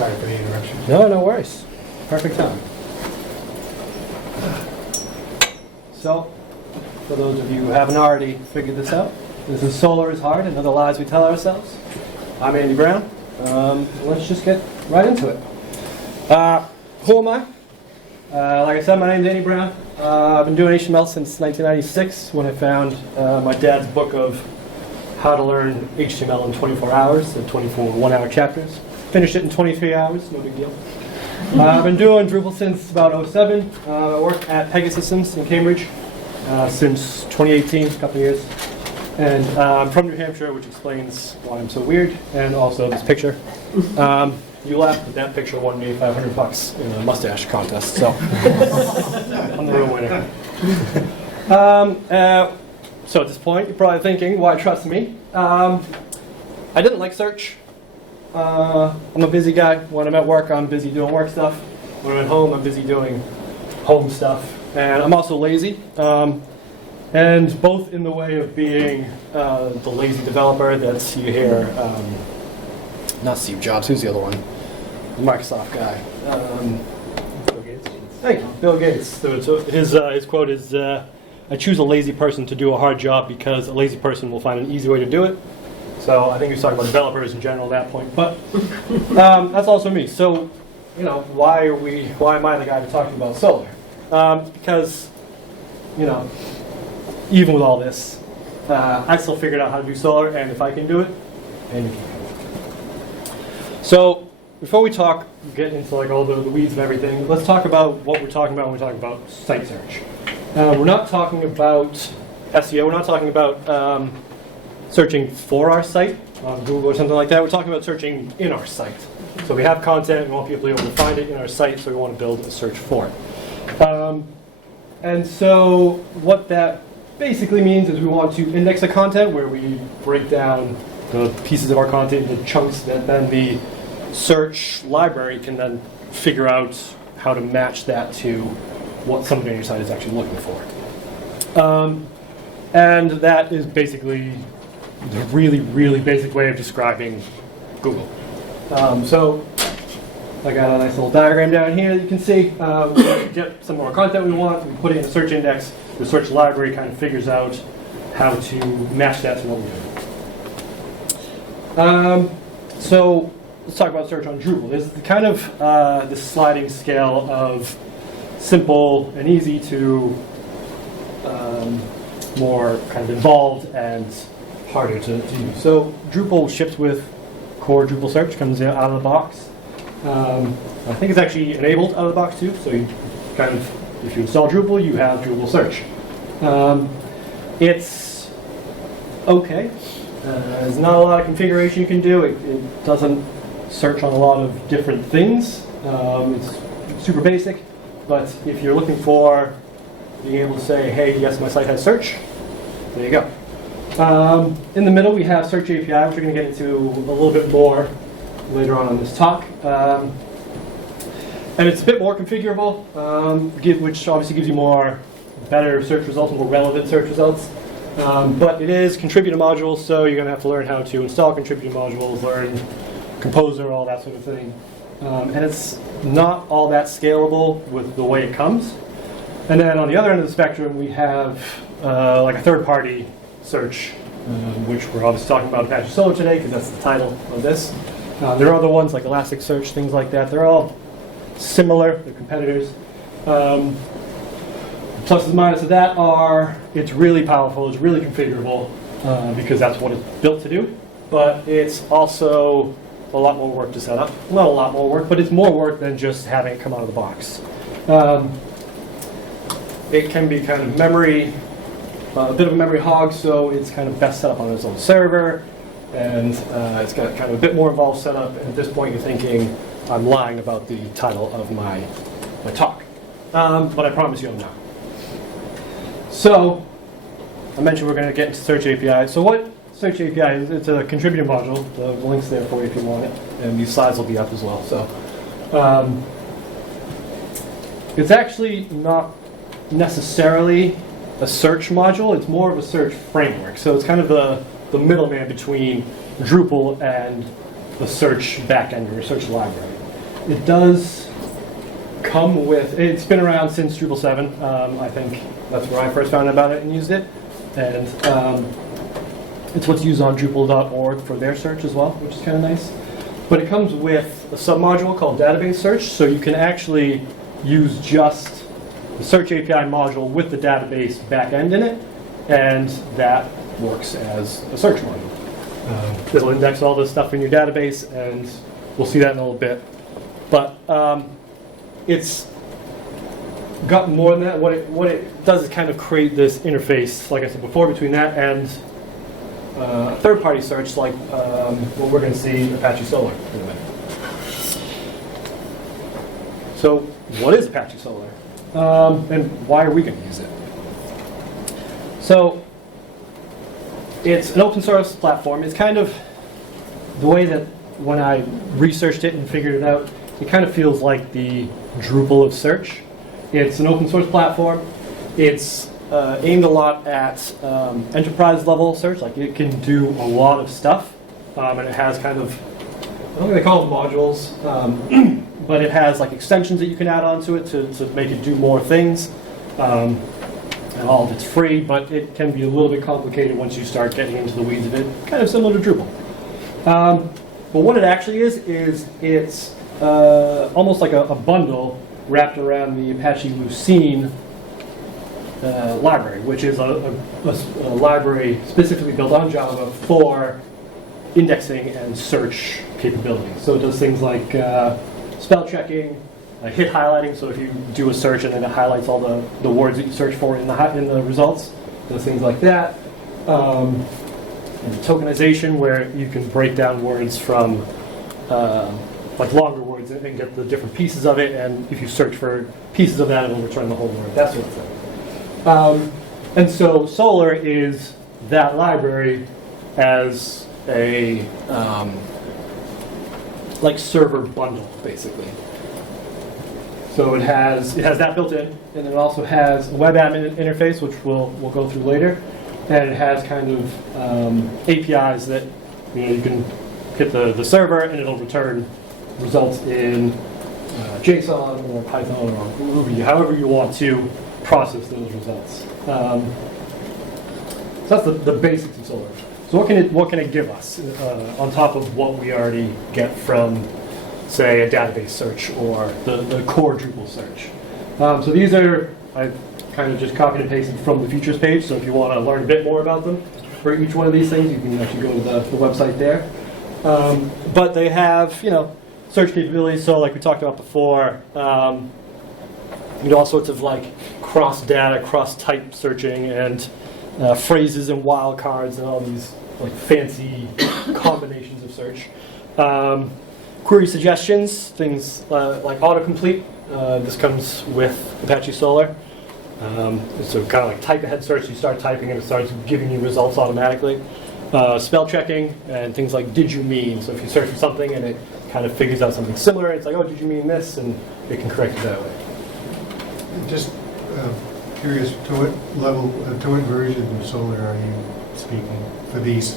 Sorry for the interruption. No, no worries. Perfect time. So, for those of you who haven't already figured this out, this is Solar is Hard and Other Lies We Tell Ourselves. I'm Andy Brown. Let's just get right into it. Who am I? Like I said, my name is Andy Brown. I've been doing HTML since 1996 when I found my dad's book of how to learn HTML in 24 hours, the 24 one-hour chapters. Finished it in 23 hours, no big deal. I've been doing Drupal since about 2007. I work at Pegasystems in Cambridge since 2018, a couple of years. And I'm from New Hampshire, which explains why I'm so weird, and also this picture. You laughed, but that picture won me $500 in a mustache contest, so I'm the real winner. So at this point, you're probably thinking, why trust me? I didn't like search. I'm a busy guy. When I'm at work, I'm busy doing work stuff. When I'm at home, I'm busy doing home stuff. And I'm also lazy. And both in the way of being the lazy developer that you hear, not Steve Jobs, who's the other one? The Microsoft guy. Bill Gates. Thank you, Bill Gates. So his quote is, I choose a lazy person to do a hard job because a lazy person will find an easy way to do it. So I think he was talking about developers in general at that point. But that's also me. So, you know, why am I the guy to talk about Solr? Because, you know, even with all this, I still figured out how to do Solr, and if I can do it, and you can. So before we get into like all the weeds and everything, let's talk about what we're talking about when we're talking about site search. We're not talking about SEO. We're not talking about searching for our site on Google or something like that. We're talking about searching in our site. So we have content, we want people to be able to find it in our site, so we want to build a search for it. And so what that basically means is we want to index the content where we break down the pieces of our content into chunks that then the search library can then figure out how to match that to what somebody on your site is actually looking for. And that is basically the really, really basic way of describing Google. So I got a nice little diagram down here that you can see. We get some more content we want, we put it in a search index. The search library kind of figures out how to match that to what we're doing. So let's talk about search on Drupal. There's kind of this sliding scale of simple and easy to more kind of involved and harder to use. So Drupal ships with core Drupal search, comes out of the box. I think it's actually enabled out of the box too, so you kind of, if you install Drupal, you have Drupal search. It's okay. There's not a lot of configuration you can do. It doesn't search on a lot of different things. It's super basic, but if you're looking for being able to say, hey, yes, my site has search, there you go. In the middle, we have Search API, which we're going to get into a little bit more later on in this talk. And it's a bit more configurable, which obviously gives you better search results, more relevant search results. But it is contributor modules, so you're going to have to learn how to install contributor modules, learn Composer, all that sort of thing. And it's not all that scalable with the way it comes. And then on the other end of the spectrum, we have like a third-party search, which we're obviously talking about Apache Solr today, because that's the title of this. There are other ones like Elasticsearch, things like that. They're all similar. They're competitors. Pluses and minuses of that are it's really powerful, it's really configurable, because that's what it's built to do. But it's also a lot more work to set up. Not a lot more work, but it's more work than just having it come out of the box. It can be kind of a bit of a memory hog, so it's kind of best set up on its own server, and it's got kind of a bit more involved setup. And at this point, you're thinking, I'm lying about the title of my talk, but I promise you I'm not. So, I mentioned we're going to get into Search API. So what Search API is, it's a contributor module. The link's there for you if you want it, and these slides will be up as well. So, it's actually not necessarily a search module. It's more of a search framework. So it's kind of the middleman between Drupal and the search backend or search library. It does come with, it's been around since Drupal 7. I think that's where I first found out about it and used it. And it's what's used on Drupal.org for their search as well, which is kind of nice. But it comes with a submodule called database search, so you can actually use just the search API module with the database backend in it, and that works as a search module. It'll index all this stuff in your database, and we'll see that in a little bit. But it's got more than that. What it does is kind of create this interface, like I said before, between that and third-party search, like what we're going to see Apache Solr in a minute. So, what is Apache Solr? And why are we going to use it? So, it's an open source platform. It's kind of the way that when I researched it and figured it out, it kind of feels like the Drupal of search. It's an open source platform. It's aimed a lot at enterprise level search. Like it can do a lot of stuff, and it has kind of, I don't think they call them modules, but it has like extensions that you can add onto it to make it do more things. And all of it's free, but it can be a little bit complicated once you start getting into the weeds of it, kind of similar to Drupal. But what it actually is it's almost like a bundle wrapped around the Apache Lucene library, which is a library specifically built on Java for indexing and search capabilities. So it does things like spell checking, hit highlighting, so if you do a search and then it highlights all the words that you search for in the results, does things like that. And tokenization, where you can break down words from like longer words and get the different pieces of it, and if you search for pieces of that, it'll return the whole word, that sort of thing. And so Solr is that library as a like server bundle, basically. So it has that built in, and it also has a web admin interface, which we'll go through later, and it has kind of APIs that you can hit the server, and it'll return results in JSON or Python or Ruby, however you want to process those results. So that's the basics of Solr. So what can it give us on top of what we already get from, say, a database search or the core Drupal search? So these are, I kind of just copied and pasted from the features page, so if you want to learn a bit more about them for each one of these things, you can actually go to the website there. But they have, search capabilities, so like we talked about before, all sorts of like cross-data, cross-type searching, and phrases and wildcards and all these like fancy combinations of search. Query suggestions, things like autocomplete. This comes with Apache Solr. So kind of like type ahead search, you start typing and it starts giving you results automatically. Spell checking and things like did you mean. So if you search for something and it kind of figures out something similar, it's like, oh, did you mean this? And it can correct it that way. Just curious, to what level, to what version of Solr are you speaking for these?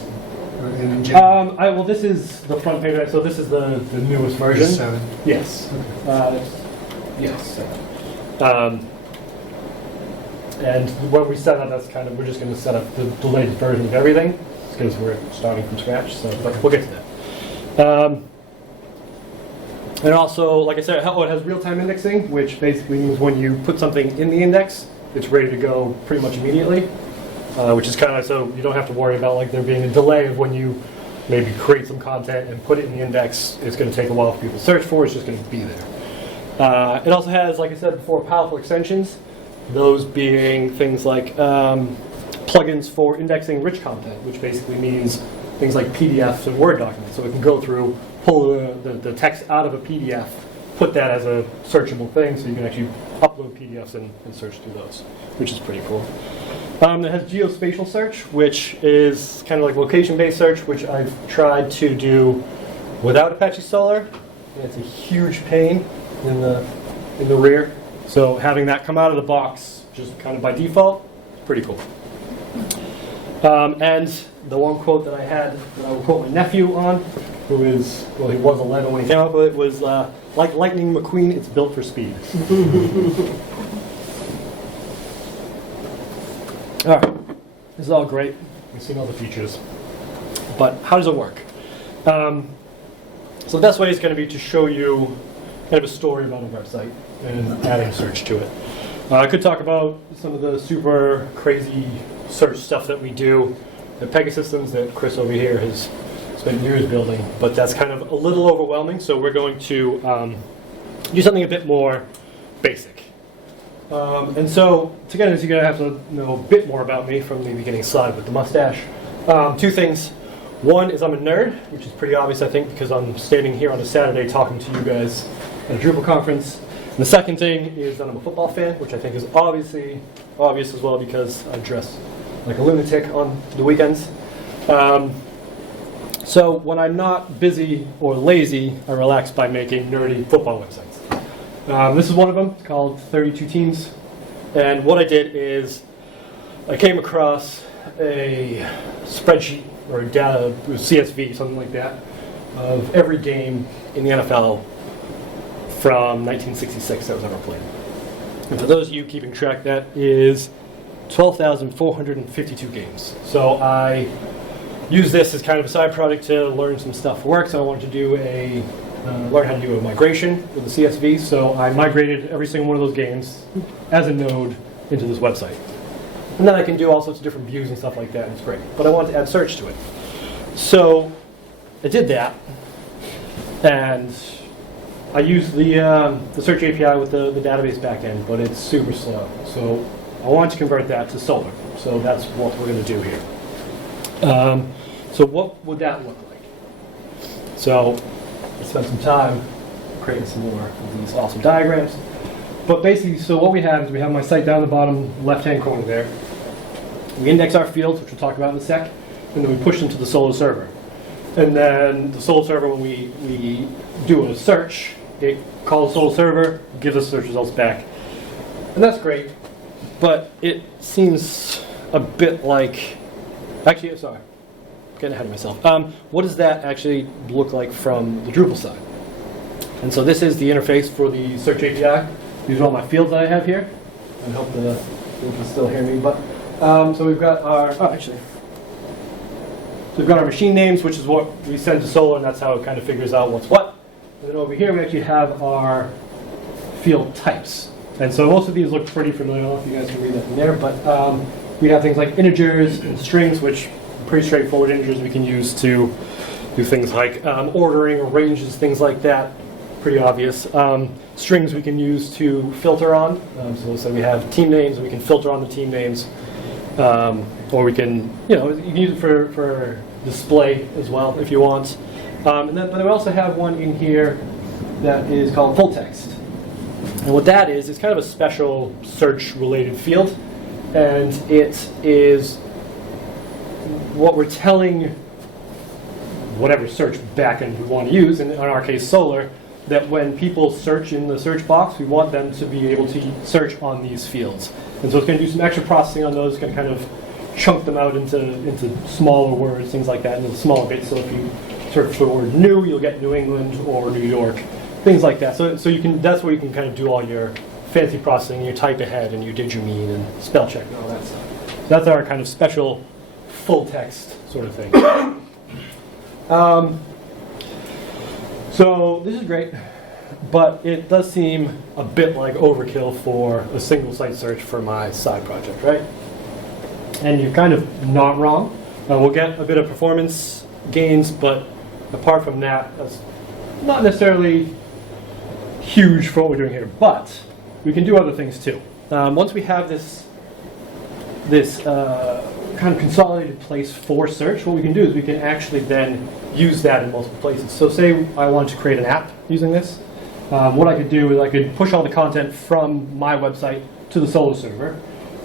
In general? Well, this is the front page, right? So this is the newest version. 7? Yes. Okay. Yes. And when we set up, we're just going to set up the latest version of everything, because we're starting from scratch, so but we'll get to that. And also, like I said, it has real-time indexing, which basically means when you put something in the index, it's ready to go pretty much immediately, which is kind of so you don't have to worry about like there being a delay of when you maybe create some content and put it in the index. It's going to take a while for people to search for. It's just going to be there. It also has, like I said before, powerful extensions. Those being things like plugins for indexing rich content, which basically means things like PDFs and Word documents. So it can go through, pull the text out of a PDF, put that as a searchable thing, so you can actually upload PDFs and search through those, which is pretty cool. It has geospatial search, which is kind of like location-based search, which I've tried to do without Apache Solr. And it's a huge pain in the rear. So having that come out of the box, just kind of by default, pretty cool. And the one quote that I had, that I would quote my nephew on, who is, well, he was 11 when he came up with it, was like Lightning McQueen, it's built for speed. All right, this is all great. We've seen all the features, but how does it work? So the best way is going to be to show you kind of a story about a website and adding search to it. I could talk about some of the super crazy search stuff that we do at Pegasystems that Chris over here has spent years building, but that's kind of a little overwhelming, so we're going to do something a bit more basic. And so to get this, you're going to have to know a bit more about me from the beginning slide with the mustache. Two things. One is I'm a nerd, which is pretty obvious, I think, because I'm standing here on a Saturday talking to you guys at a Drupal conference. And the second thing is that I'm a football fan, which I think is obviously obvious as well because I dress like a lunatic on the weekends. So when I'm not busy or lazy, I relax by making nerdy football websites. This is one of them. It's called 32 Teams. And what I did is I came across a spreadsheet or data, CSV, something like that, of every game in the NFL from 1966 that was ever played. And for those of you keeping track, that is 12,452 games. So I use this as kind of a side project to learn some stuff for work. So I wanted to do learn how to do a migration with the CSV. So I migrated every single one of those games as a node into this website. And then I can do all sorts of different views and stuff like that, and it's great. But I wanted to add search to it. So I did that, and I used the search API with the database backend, but it's super slow. So I want to convert that to Solr. So that's what we're going to do here. So what would that look like? So I spent some time creating some more of these awesome diagrams. But basically, so what we have is we have my site down the bottom left-hand corner there. We index our fields, which we'll talk about in a sec, and then we push them to the Solr server. And then the Solr server, when we do a search, it calls the Solr server, gives us search results back. And that's great, but it seems a bit like, actually, sorry, getting ahead of myself. What does that actually look like from the Drupal side? And so this is the interface for the search API. These are all my fields that I have here. I hope you can still hear me. But so we've got our so we've got our machine names, which is what we send to Solr, and that's how it kind of figures out what's what. And then over here we actually have our field types. And so most of these look pretty familiar. I don't know if you guys can read that in there, but we have things like integers and strings, which are pretty straightforward. Integers we can use to do things like ordering, ranges, things like that. Pretty obvious. Strings we can use to filter on. So let's say we have team names, and we can filter on the team names. Or we can, you can use it for display as well if you want. But then we also have one in here that is called full text. And what that is kind of a special search-related field. And it is what we're telling whatever search backend we want to use, in our case Solr, that when people search in the search box, we want them to be able to search on these fields. And so it's going to do some extra processing on those. It's going to kind of chunk them out into smaller words, things like that, into smaller bits. So if you search for the word new, you'll get New England or New York, things like that. So you can, that's where you can kind of do all your fancy processing, your type ahead, and your did you mean, and spell check, and all that stuff. So that's our kind of special full text sort of thing. So this is great, but it does seem a bit like overkill for a single site search for my side project, right? And you're kind of not wrong. We'll get a bit of performance gains, but apart from that, that's not necessarily huge for what we're doing here. But we can do other things too. Once we have this kind of consolidated place for search, what we can do is we can actually then use that in multiple places. So say I want to create an app using this. What I could do is I could push all the content from my website to the Solr server,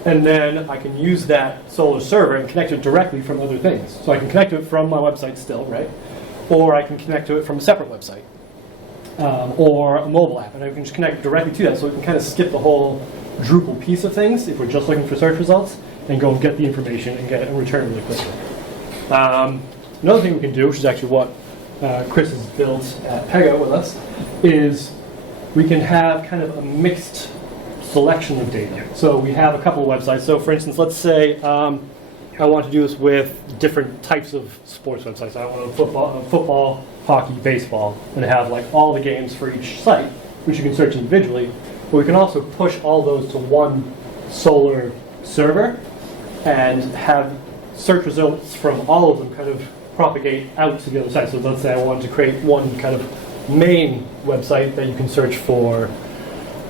and then I can use that Solr server and connect it directly from other things. So I can connect to it from my website still, right? Or I can connect to it from a separate website. Or a mobile app, and I can just connect directly to that, so we can kind of skip the whole Drupal piece of things if we're just looking for search results, and go and get the information and get it and return really quickly. Another thing we can do, which is actually what Chris has built at Pega with us, is we can have kind of a mixed selection of data. So we have a couple of websites. So for instance, let's say I want to do this with different types of sports websites. I want football, hockey, baseball, and have like all the games for each site, which you can search individually. But we can also push all those to one Solr server and have search results from all of them kind of propagate out to the other side. So let's say I wanted to create one kind of main website that you can search for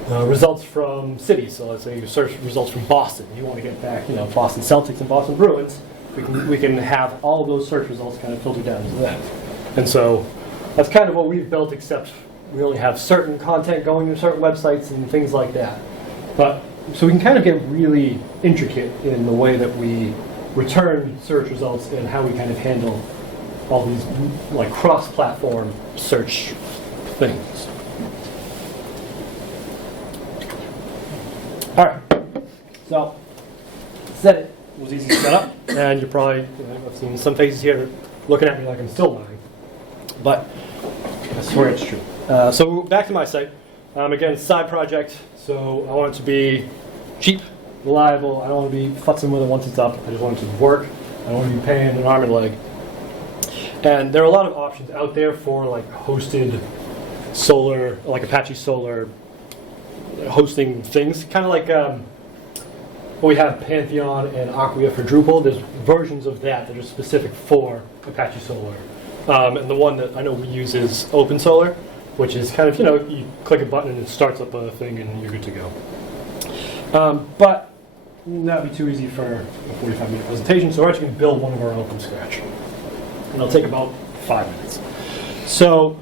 results from cities. So let's say you search results from Boston. You want to get back, Boston Celtics and Boston Bruins. We can have all of those search results kind of filtered down to that. And so that's kind of what we've built, except we only have certain content going to certain websites and things like that. But so we can kind of get really intricate in the way that we return search results and how we kind of handle all these like cross-platform search things. All right, so said it was easy to set up, and you're probably, I've seen some faces here looking at me like I'm still lying, but I swear it's true. So back to my site. Again, side project, so I want it to be cheap, reliable. I don't want to be futzing with it once it's up. I just want it to work. I don't want to be paying an arm and a leg. And there are a lot of options out there for like hosted Solr, like Apache Solr hosting things, kind of like we have Pantheon and Acquia for Drupal. There's versions of that are specific for Apache Solr. And the one that I know we use is Open Solr, which is kind of, you click a button and it starts up a thing and you're good to go. But that would be too easy for a 45-minute presentation, so we're actually going to build one of our own from scratch. And it'll take about 5 minutes. So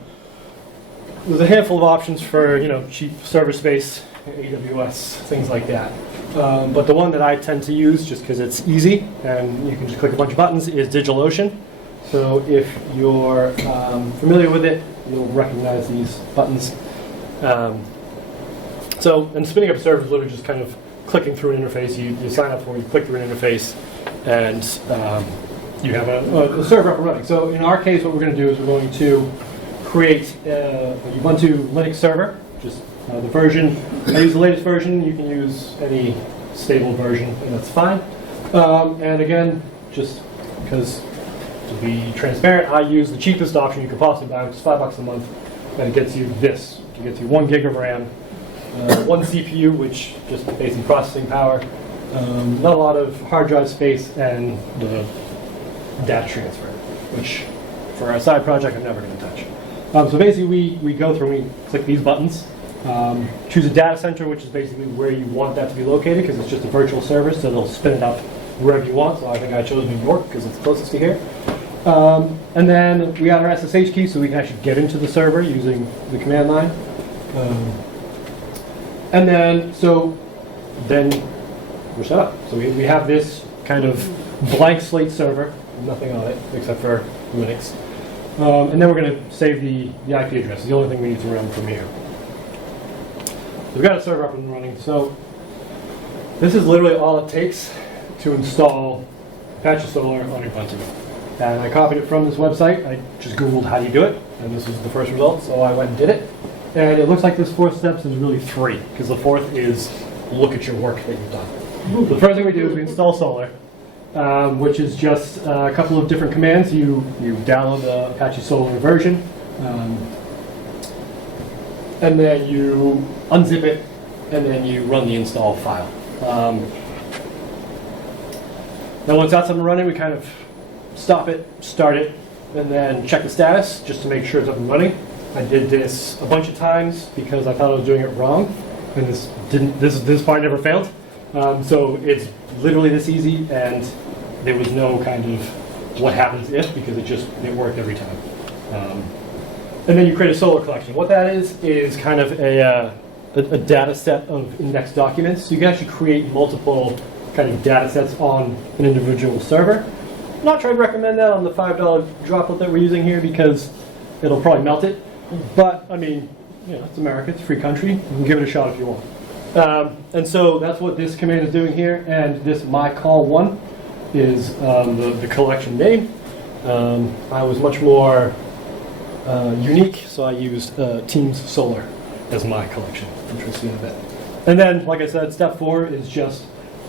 there's a handful of options for, cheap server space, AWS, things like that. But the one that I tend to use, just because it's easy and you can just click a bunch of buttons, is DigitalOcean. So if you're familiar with it, you'll recognize these buttons. And spinning up a server is literally just kind of clicking through an interface. You sign up for it, you click through an interface, and you have a server up and running. So in our case, what we're going to do is we're going to create a Ubuntu Linux server, just the version. I use the latest version. You can use any stable version, and that's fine. And again, just because to be transparent, I use the cheapest option you could possibly buy, which is $5 a month, and it gets you this. It gets you 1 gig of RAM, 1 CPU, which just basically processing power, not a lot of hard drive space, and the data transfer, which for our side project I'm never going to touch. So basically we go through and we click these buttons, choose a data center, which is basically where you want that to be located, because it's just a virtual server, so it'll spin it up wherever you want. So I think I chose New York because it's closest to here. And then we add our SSH key so we can actually get into the server using the command line. And then we're set up. So we have this kind of blank slate server, nothing on it except for Linux. And then we're going to save the IP address. It's the only thing we need to run from here. We've got a server up and running. So this is literally all it takes to install Apache Solr on Ubuntu. And I copied it from this website. I just Googled how do you do it, and this was the first result, so I went and did it. And it looks like this 4 steps is really 3, because the 4th is look at your work that you've done. The first thing we do is we install Solr, which is just a couple of different commands. You download the Apache Solr version, and then you unzip it, and then you run the install file. Now once that's up and running, we kind of stop it, start it, and then check the status just to make sure it's up and running. I did this a bunch of times because I thought I was doing it wrong, and this part never failed. So it's literally this easy, and there was no kind of what happens if, because it worked every time. And then you create a Solr collection. What that is kind of a data set of index documents. So you can actually create multiple kind of data sets on an individual server. I'm not trying to recommend that on the $5 droplet that we're using here because it'll probably melt it. But, I mean, it's America, it's a free country. You can give it a shot if you want. And so that's what this command is doing here. And this mycall1 is the collection name. I was much more unique, so I used Teams Solr. as my collection, which we'll see in a bit. And then, like I said, step 4 is just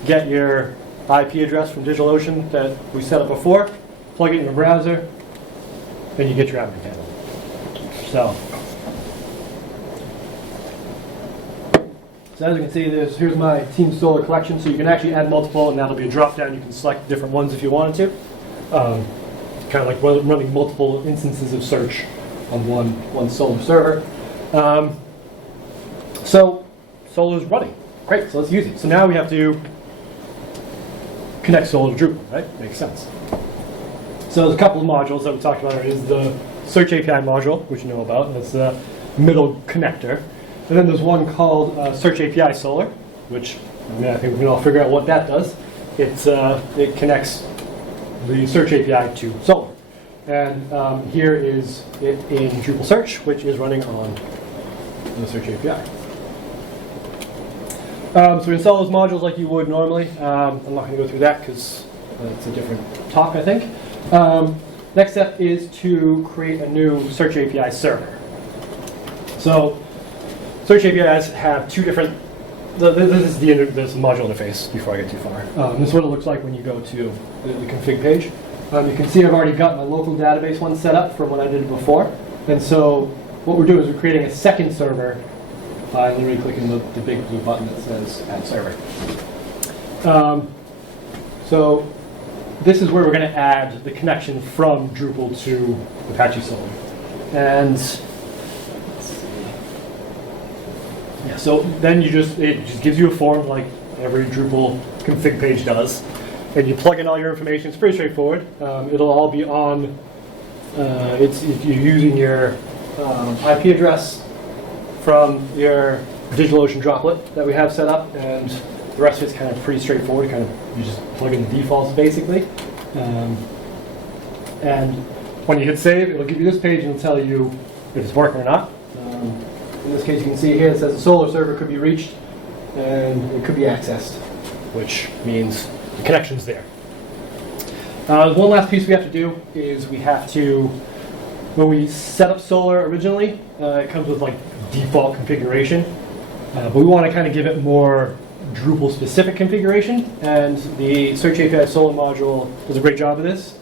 get your IP address from DigitalOcean that we set up before, plug it in your browser, and you get your admin handle. So as you can see, here's my Team Solr collection. So you can actually add multiple, and that'll be a drop down. You can select different ones if you wanted to. Kind of like running multiple instances of search on one Solr server. So Solr is running. Great, so let's use it. So now we have to connect Solr to Drupal, right? Makes sense. So there's a couple of modules that we talked about. Is the Search API module, which you know about. That's the middle connector. And then there's one called Search API Solr, which I think we can all figure out what that does. It connects the Search API to Solr. And here is it in Drupal Search, which is running on the Search API. So we install those modules like you would normally. I'm not going to go through that because it's a different talk, I think. Next step is to create a new Search API server. So Search APIs have two different. This is this module interface. Before I get too far, this is what it looks like when you go to the config page. You can see I've already got my local database one set up from what I did before. And so what we're doing is we're creating a second server by literally clicking the big blue button that says Add Server. So this is where we're going to add the connection from Drupal to Apache Solr. And yeah, so then it just gives you a form like every Drupal config page does, and you plug in all your information. It's pretty straightforward. It'll all be on. If you're using your IP address from your DigitalOcean droplet that we have set up, and the rest of it's kind of pretty straightforward. You just plug in the defaults basically, and when you hit save, it'll give you this page and it'll tell you if it's working or not. In this case, you can see here it says the Solr server could be reached and it could be accessed, which means the connection's there. One last piece we have to do is we have to, when we set up Solr originally, it comes with like default configuration, but we want to kind of give it more Drupal specific configuration, and the Search API Solr module does a great job of this.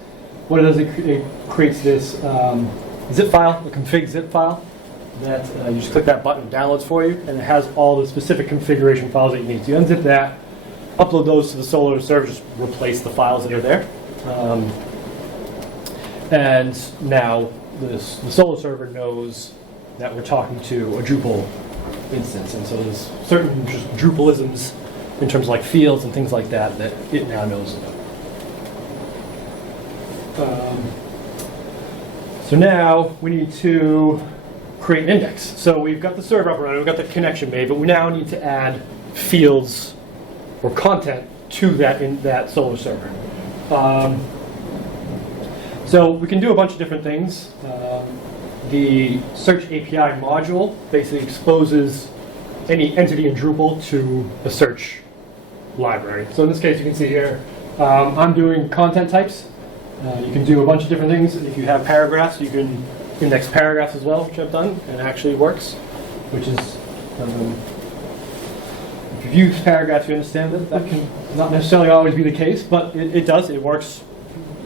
What it does, it creates this zip file, the config zip file, that you just click that button, it downloads for you, and it has all the specific configuration files that you need. So you unzip that, upload those to the Solr server, just replace the files that are there. And now the Solr server knows that we're talking to a Drupal instance, and so there's certain just Drupalisms in terms of like fields and things like that that it now knows about. So now we need to create an index. So we've got the server up and running, we've got the connection made, but we now need to add fields or content to that in that Solr server. So we can do a bunch of different things. The Search API module basically exposes any entity in Drupal to a search library. So in this case, you can see here, I'm doing content types. You can do a bunch of different things. If you have paragraphs, you can index paragraphs as well, which I've done, and it actually works, which is, if you've used paragraphs, you understand that that can not necessarily always be the case, but it does. It works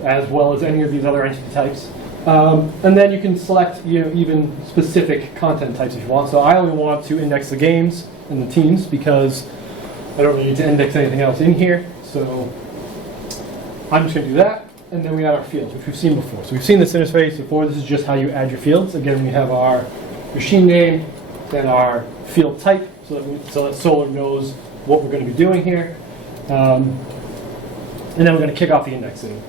as well as any of these other entity types. And then you can select even specific content types if you want. So I only want to index the games and the teams because I don't really need to index anything else in here. So I'm just going to do that. And then we add our fields, which we've seen before. So we've seen this interface before. This is just how you add your fields. Again, we have our machine name, then our field type, so that Solr knows what we're going to be doing here. And then we're going to kick off the indexing.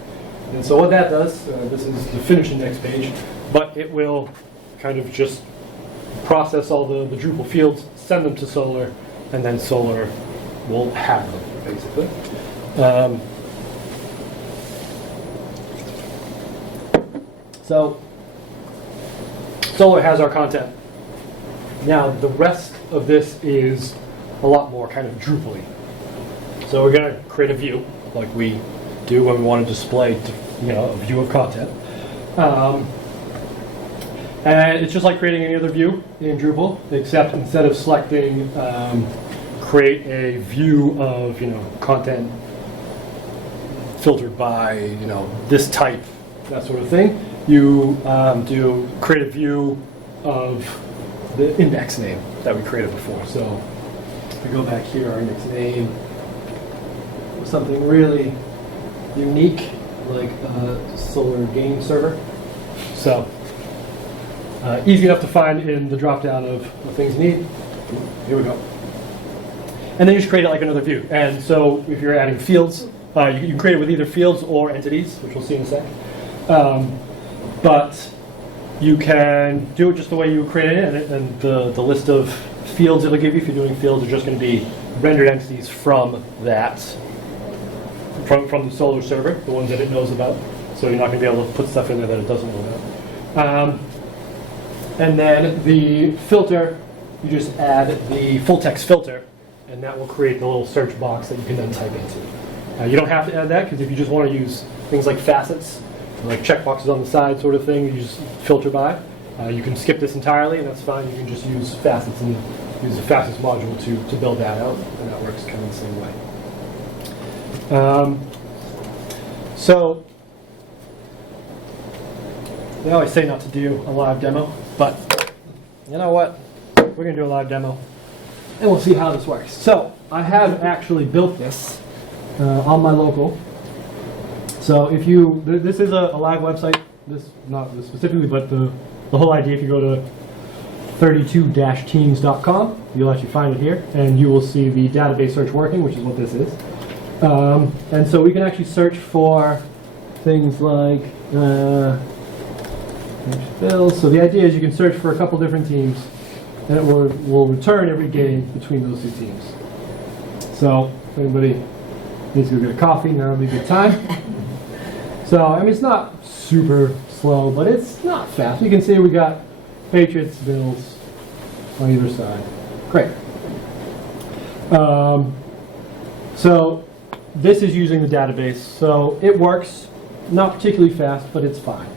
And so what that does, this is the finished index page, but it will kind of just process all the Drupal fields, send them to Solr, and then Solr will have them, basically. So Solr has our content. Now the rest of this is a lot more kind of Drupal-y. So we're going to create a view like we do when we want to display a view of content. And it's just like creating any other view in Drupal, except instead of selecting create a view of content filtered by this type, that sort of thing, you do create a view of the index name that we created before. So if we go back here, our index name was something really unique, like a Solr game server. So easy enough to find in the drop-down of what things you need. Here we go. And then you just create it like another view. And so if you're adding fields, you can create it with either fields or entities, which we'll see in a sec. But you can do it just the way you created it, and the list of fields it'll give you, if you're doing fields, are just going to be rendered entities from that, from the Solr server, the ones that it knows about. So you're not going to be able to put stuff in there that it doesn't know about. And then the filter, you just add the full text filter, and that will create the little search box that you can then type into. You don't have to add that, because if you just want to use things like facets, like checkboxes on the side sort of thing, you just filter by. You can skip this entirely, and that's fine. You can just use facets and use the facets module to build that out, and that works kind of the same way. So they always say not to do a live demo, but you know what? We're going to do a live demo, and we'll see how this works. So I have actually built this on my local. So if you, this is a live website, this not specifically, but the whole idea, if you go to 32-teams.com, you'll actually find it here, and you will see the database search working, which is what this is. And so we can actually search for things like bills. So the idea is you can search for a couple different teams, and it will return every game between those two teams. So if anybody needs to go get a coffee, now would be a good time. So I mean, it's not super slow, but it's not fast. You can see we got Patriots, Bills on either side. Great. So this is using the database, so it works. Not particularly fast, but it's fine.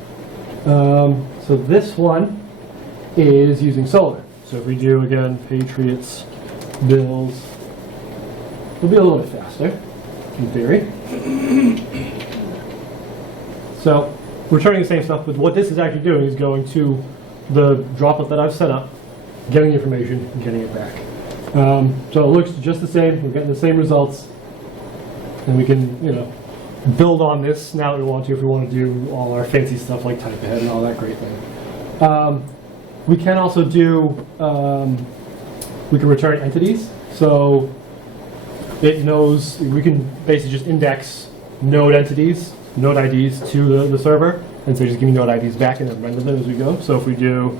So this one is using Solr. So if we do, again, Patriots, Bills, it'll be a little bit faster, in theory. So returning the same stuff, but what this is actually doing is going to the droplet that I've set up, getting the information, and getting it back. So it looks just the same. We're getting the same results. And we can, build on this now that we want to, if we want to do all our fancy stuff like type ahead and all that great thing. We can also do, we can return entities. So it knows, we can basically just index node entities, node IDs to the server, and so just give me node IDs back and then render them as we go. So if we do,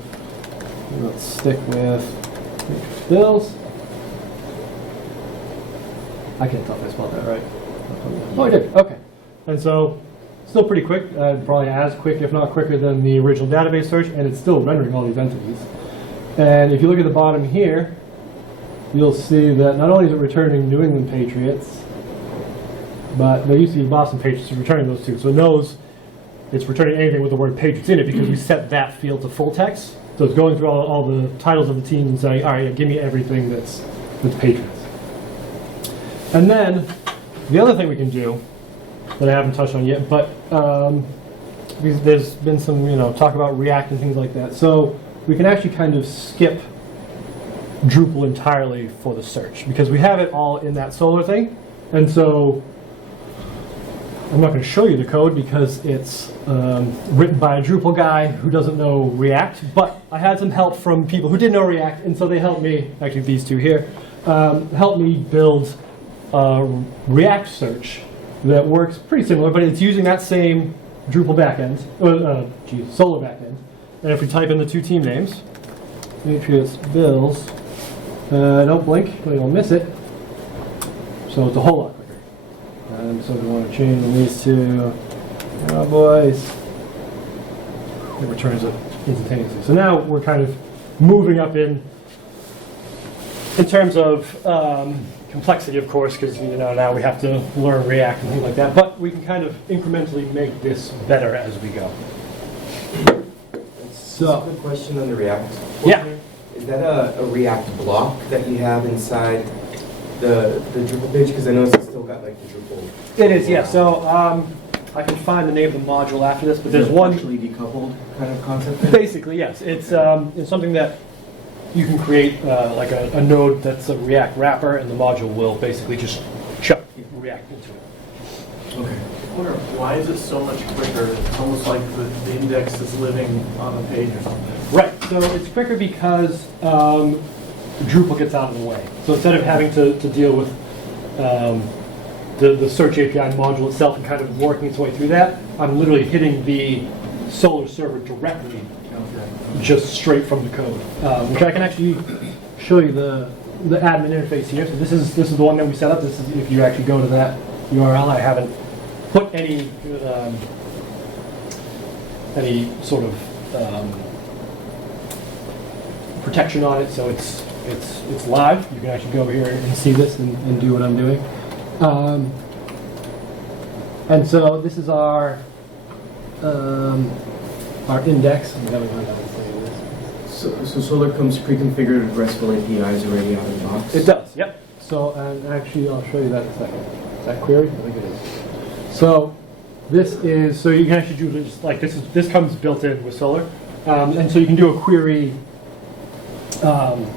let's stick with bills. I can't tell if I spelled that right. Oh, I did. Okay. And so, still pretty quick, probably as quick, if not quicker, than the original database search, and it's still rendering all these entities. And if you look at the bottom here, you'll see that not only is it returning New England Patriots, but they used to be Boston Patriots, it's returning those two. So it knows it's returning anything with the word Patriots in it because we set that field to full text. So it's going through all the titles of the teams and saying, all right, yeah, give me everything that's Patriots. And then the other thing we can do that I haven't touched on yet, but because there's been some talk about React and things like that. So we can actually kind of skip Drupal entirely for the search because we have it all in that Solr thing. And so I'm not going to show you the code because it's written by a Drupal guy who doesn't know React, but I had some help from people who did know React, and so they helped me, actually these two here, helped me build a React search that works pretty similar, but it's using that same Drupal backend, Solr backend. And if we type in the two team names, Patriots, Bills, don't blink, or you'll miss it. So it's a whole lot quicker. And so we want to change these to Cowboys. It returns it instantaneously. So now we're kind of moving up in terms of complexity, of course, because now we have to learn React and things like that. But we can kind of incrementally make this better as we go. It's So, quick question on the React. Yeah. Is that a React block that you have inside the Drupal page? Because I noticed it's still got like the Drupal. It is, yeah. So I can find the name of the module after this, but there's one. Actually decoupled kind of concept there? Basically, yes. It's something that you can create like a node that's a React wrapper, and the module will basically just chuck React into it. Okay. I wonder, why is it so much quicker? It's almost like the index is living on the page or something. Right. So it's quicker because Drupal gets out of the way. So instead of having to deal with the search API module itself and kind of working its way through that, I'm literally hitting the Solr server directly, just straight from the code, which I can actually show you the admin interface here. So this is the one that we set up. This is if you actually go to that URL. I haven't put any sort of protection on it, so it's live. You can actually go here and see this and do what I'm doing. And so this is our index. So Solr comes pre-configured with RESTful APIs already out of the box? It does, yep. So, and actually I'll show you that in a second. Is that query? I think it is. So this is, so you can actually do just like this comes built in with Solr. And so you can do a query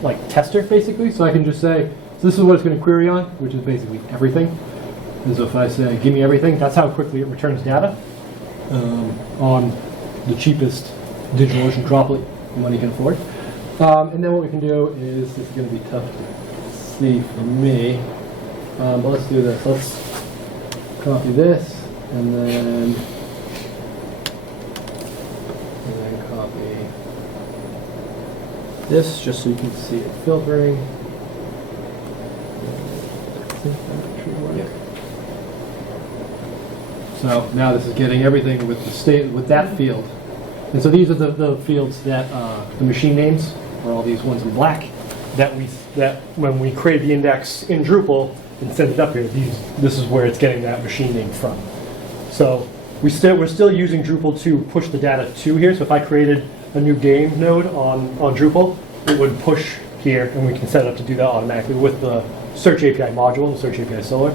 like tester basically. So I can just say, so this is what it's going to query on, which is basically everything. And so if I say, give me everything, that's how quickly it returns data on the cheapest DigitalOcean droplet money can afford. And then what we can do is, this is going to be tough to see for me, but let's do this. Let's copy this, and then copy this, just so you can see it filtering. I think that should work. Yeah. So now this is getting everything with the with that field. And so these are the fields that the machine names are all these ones in black that when we create the index in Drupal and send it up here, this is where it's getting that machine name from. So we're still using Drupal to push the data to here. So if I created a new game node on Drupal, it would push here, and we can set it up to do that automatically with the Search API module and the Search API Solr.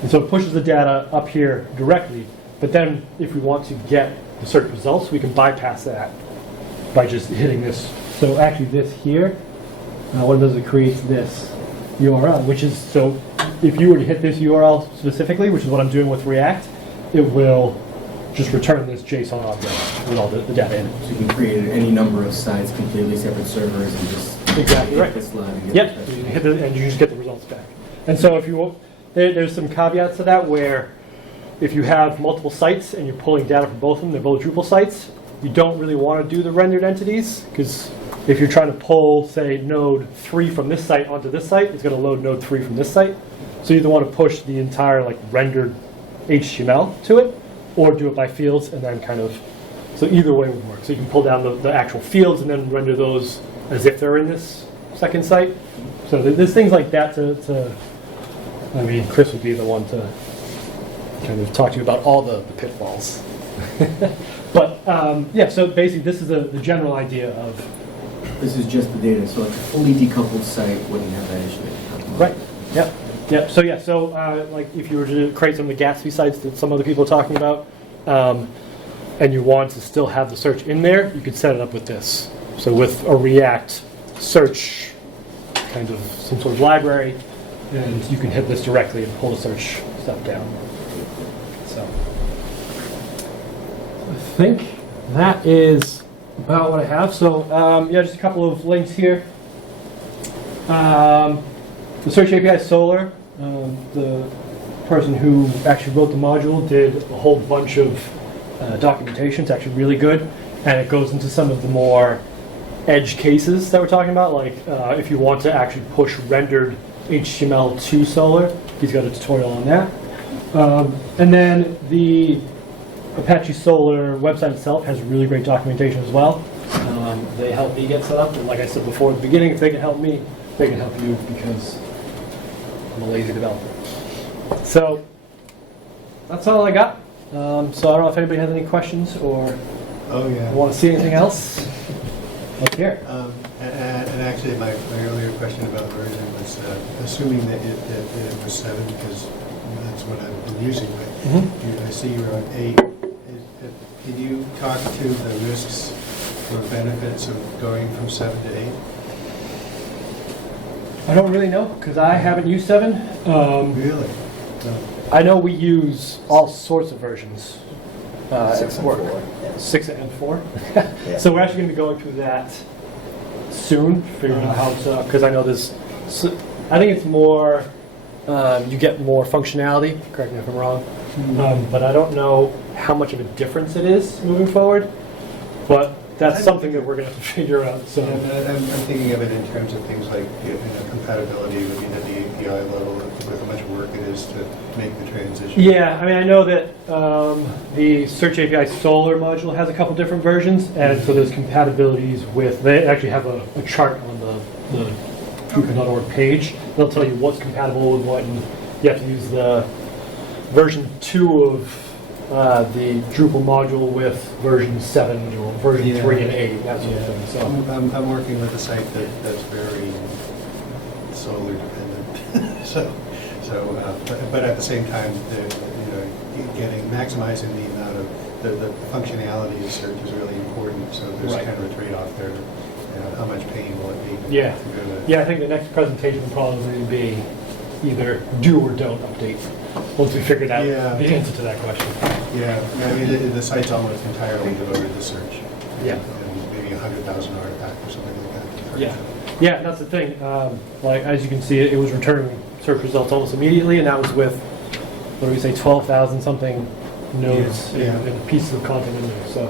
And so it pushes the data up here directly. But then if we want to get the search results, we can bypass that by just hitting this. So actually this here, what it does, it creates this URL, which is, so if you were to hit this URL specifically, which is what I'm doing with React, it will just return this JSON object with all the data in it. So you can create any number of sites, completely separate servers, and just exactly right. This live and Yep, you hit and you just get the results back. And so if you there's some caveats to that where if you have multiple sites and you're pulling data from both of them, they're both Drupal sites, you don't really want to do the rendered entities, because if you're trying to pull, say, node 3 from this site onto this site, it's going to load node 3 from this site. So you either want to push the entire like rendered HTML to it, or do it by fields and then kind of, so either way would work. So you can pull down the actual fields and then render those as if they're in this second site. So there's things like that to I mean, Chris would be the one to kind of talk to you about all the pitfalls. But yeah, so basically this is the general idea of... This is just the data, so like a fully decoupled site wouldn't have that issue. Right, yep. Yep. So yeah, so like if you were to create some of the Gatsby sites that some other people are talking about, and you want to still have the search in there, you could set it up with this. So with a React search, kind of some sort of library, and you can hit this directly and pull the search stuff down. So I think that is about what I have. So yeah, just a couple of links here. The Search API Solr, the person who actually wrote the module did a whole bunch of documentation. It's actually really good, and it goes into some of the more edge cases that we're talking about, like if you want to actually push rendered HTML to Solr, he's got a tutorial on that. And then the Apache Solr website itself has really great documentation as well. They help me get set up, and like I said before at the beginning, if they can help me, they can help you, because I'm a lazy developer. So that's all I got. So I don't know if anybody has any questions or want to see anything else. let's hear it. And actually, my earlier question about version was assuming that it was 7, because that's what I've been using, but I see you're on 8. Can you talk to the risks or benefits of going from 7 to 8? I don't really know, because I haven't used 7. Really? No. I know we use all sorts of versions. 6 and at work. 4. 6 and 4. Yeah. So we're actually going to be going through that soon, figuring out how to, because I know there's, I think it's more, you get more functionality, correct me if I'm wrong, but I don't know how much of a difference it is moving forward, but that's something that we're going to have to figure out. So Yeah, I'm thinking of it in terms of things like compatibility with the API level, with how much work it is to make the transition. yeah, I mean, I know that the Search API Solr module has a couple different versions, and so there's compatibilities with, they actually have a chart on the Drupal.org page. They'll tell you what's compatible with what, and you have to use the version 2 of the Drupal module with version 7 or version 3 and 8, that sort of thing. So. I'm working with a site that's very Solr dependent. But at the same time, maximizing the amount of the functionality of search is really important. So there's Right. kind of a trade-off there. How much pain will it be? Yeah. to go to- Yeah, I think the next presentation will probably be either do or don't update, once we figured out Yeah. the answer to that question. Yeah, I mean, the site's almost entirely devoted to search. Yeah. And maybe 100,000 artifacts or something like that. Yeah. Yeah, that's the thing. Like, as you can see, it was returning search results almost immediately, and that was with, what do we say, 12,000 something nodes Yeah. and pieces of content in there. So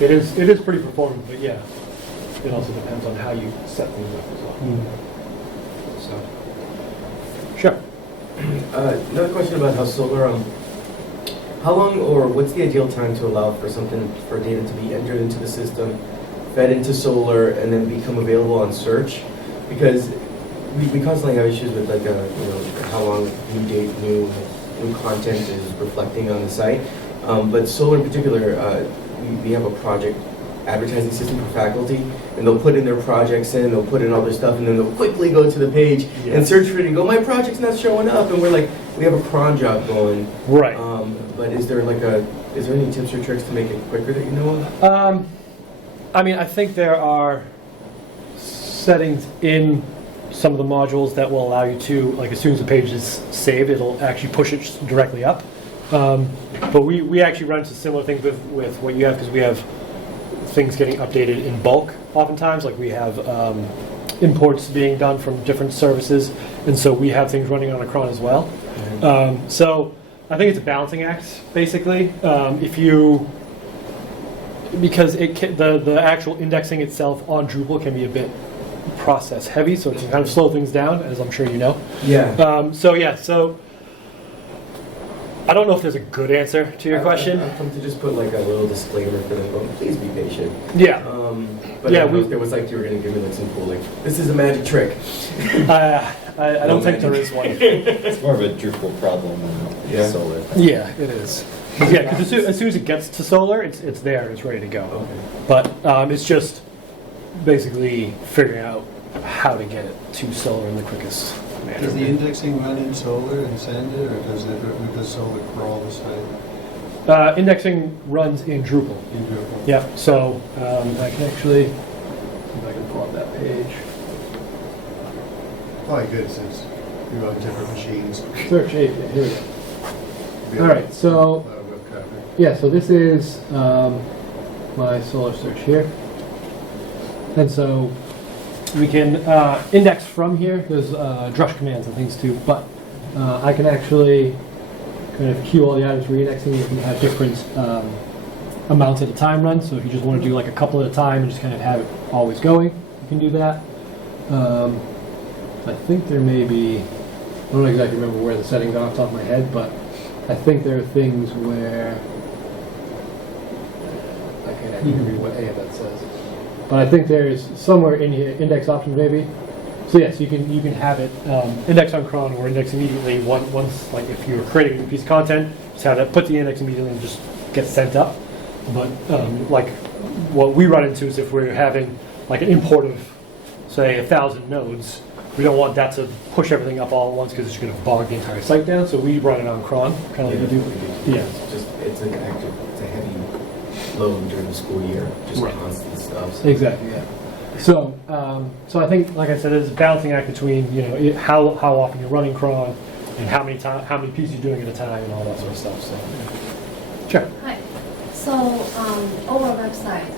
it is pretty performant, but yeah, it also depends on how you set things up as well. So, sure. Another question about how Solr, how long or what's the ideal time to allow for something, for data to be entered into the system, fed into Solr, and then become available on search? Because we constantly have issues with how long new content is reflecting on the site. But Solr in particular, we have a project advertising system for faculty, and they'll put in their projects in, they'll put in all their stuff, and then they'll quickly go to the page and search for it and go, my project's not showing up, and we're like, we have a cron job going. Right. But is there any tips or tricks to make it quicker that you know of? I mean, I think there are settings in some of the modules that will allow you to, like, as soon as the page is saved, it'll actually push it directly up. But we actually run into similar things with what you have, because we have things getting updated in bulk oftentimes. Like, we have imports being done from different services, and so we have things running on a cron as well. So I think it's a balancing act, basically. Because the actual indexing itself on Drupal can be a bit process heavy, so it can kind of slow things down, as I'm sure you know. Yeah. So I don't know if there's a good answer to your question. I'm tempted to just put like a little disclaimer for them, going, please be patient. Yeah. But Yeah, I don't know if there was like, you were going to give me like some cool, like, this is a magic trick. I don't think there is one. It's more of a Drupal problem than Yeah. Solr. Yeah, it is. Yeah, because as soon as it gets to Solr, it's there and it's ready to go. Okay. But it's just basically figuring out how to get it to Solr in the quickest manner. Does the indexing run in Solr and send it, or does Solr crawl the site Indexing runs in Drupal. in Drupal? Yeah, so I can actually, see if I can pull up that page. Probably good, since you're on different machines. Search API, here we go. We All have right, so a lot of web traffic. yeah, so this is my Solr search here. And so we can index from here. There's drush commands and things too, but I can actually kind of queue all the items for indexing. You can have different amounts at a time run. So if you just want to do like a couple at a time and just kind of have it always going, you can do that. I think there may be, I don't exactly remember where the settings are off the top of my head, but I think there are things where I can't actually read what any of that says. But I think there's somewhere in here index options maybe. So yes, you can have it index on cron or index immediately once, like if you're creating a piece of content, just have that put the index immediately and just get sent up. But like what we run into is if we're having like an import of, say, 1,000 nodes, we don't want that to push everything up all at once because it's going to bog the entire site down. So we run it on cron, kind of like you do. Yeah. It's an active, it's a heavy load during the school year, just Right. constant stuff. So. Exactly. Yeah. So, so I think, like I said, it's a balancing act between how often you're running cron and how many pieces you're doing at a time and all that sort of stuff. So, sure. Hi. So our website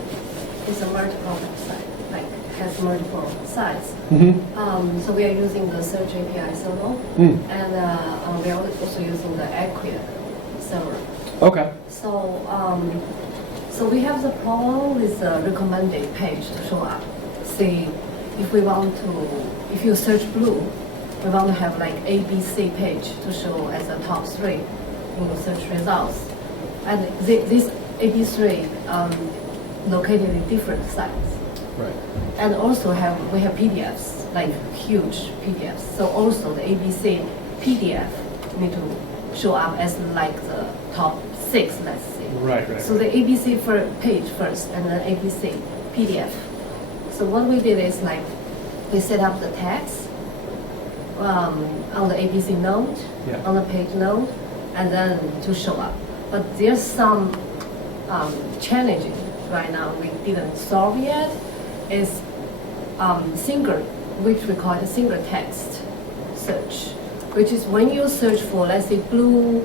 is a multiple website, like has multiple sites. Mm-hmm. So we are using the Search API server, and we are also using the Acquia server. Okay. So so we have the problem with the recommended page to show up. Say, if you search blue, we want to have like ABC page to show as the top 3 in the search results. And this AB3 located in different sites. Right. And also we have PDFs, like huge PDFs. So also the ABC PDF need to show up as like the top 6, let's say. Right. So the ABC page first, and then ABC PDF. So what we did is like we set up the text on the ABC node, Yeah. on the page node, and then to show up. But there's some challenging right now we didn't solve yet. Is single, which we call it a single text search, which is when you search for, let's say, blue.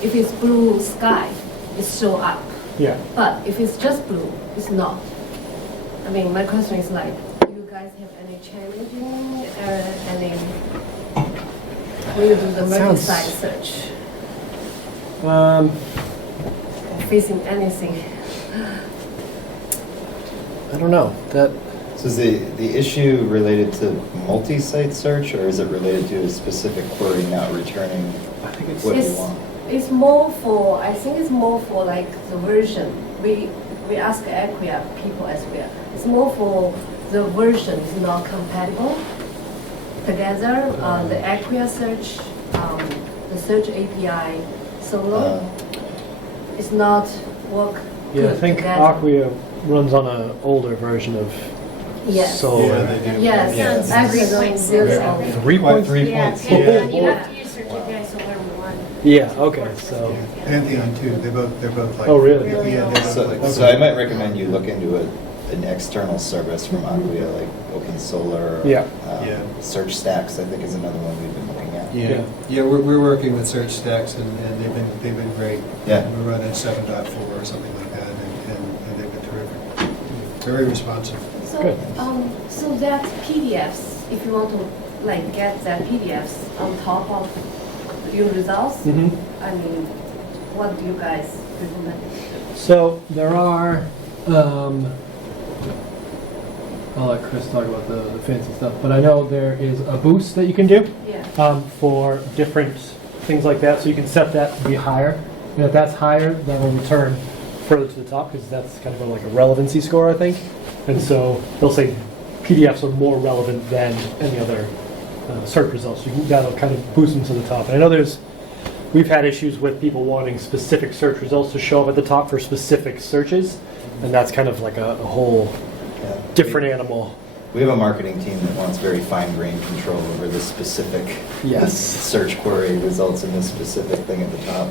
If it's blue sky, it show up. Yeah. But if it's just blue, it's not. I mean, my question is like, do you guys have any challenging, any, when you do the multi-site search, facing anything? I don't know. That So is the issue related to multi-site search, or is it related to a specific query not returning I think it's what you It's- want? It's more for, I think it's more for like the version. We ask Acquia people as well. It's more for the version is not compatible together. The Acquia search, the search API solo is not work yeah. good I think together. Acquia runs on an older version of Yes. Solr. Yeah, they do. Yes, Yeah. Acquia don't use Yeah. it. 3.3. 3 Yeah, points. Pantheon, you Oh, have to use Search API Solr 1. Yeah. Okay. So. Yeah. Pantheon too, they're both like. Oh, really? Yeah, they're both like. So I might recommend you look into an external service from Acquia, like Open Solar. Yeah. Yeah. Search Stacks, I think, is another one we've been looking at. Yeah, yeah, we're working with search stacks and they've been great. Yeah. We're running 7.4 or something like that and they've been terrific. Very responsive. So, Good. so that PDFs, if you want to like get that PDFs on top of your results, Mhm. I mean, what do you guys recommend? So there are. I'll let Chris talk about the fancy stuff, but I know there is a boost that you can do Yeah. for different things like that. So you can set that to be higher, and if that's higher, that will return further to the top because that's kind of like a relevancy score, I think. And so they'll say PDFs are more relevant than any other search results. That'll kind of boost them to the top. And I know we've had issues with people wanting specific search results to show up at the top for specific searches, and that's kind of like a whole Yeah. different animal. We have a marketing team that wants very fine-grained control over the specific Yes. search query results in this specific thing at the top.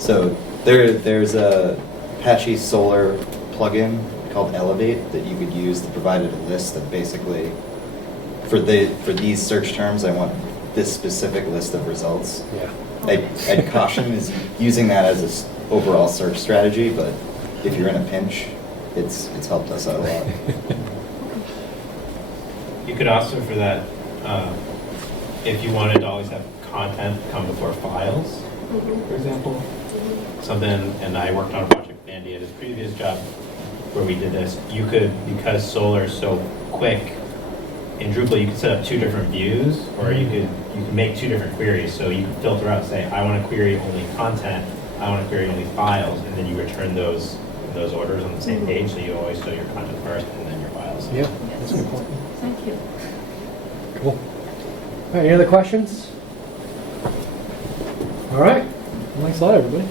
So there's a Apache Solr plugin called Elevate that you could use that provided a list of basically, for these search terms, I want this specific list of results. Yeah. I'd caution is using that as an overall search strategy, but if you're in a pinch, it's helped us out a lot. You could also, for that, if you wanted to always have content come before files, for example, something, and I worked on a project with Andy at his previous job where we did this, you could, because Solr is so quick, in Drupal you could set up 2 different views, or you could make 2 different queries. So you could filter out, say, I want to query only content, I want to query only files, and then you return those orders on the same page, so you always show your content first and then your files. Yeah, that's a good point. Thank you. Cool. All right, any other questions? All right. Thanks a lot, everybody.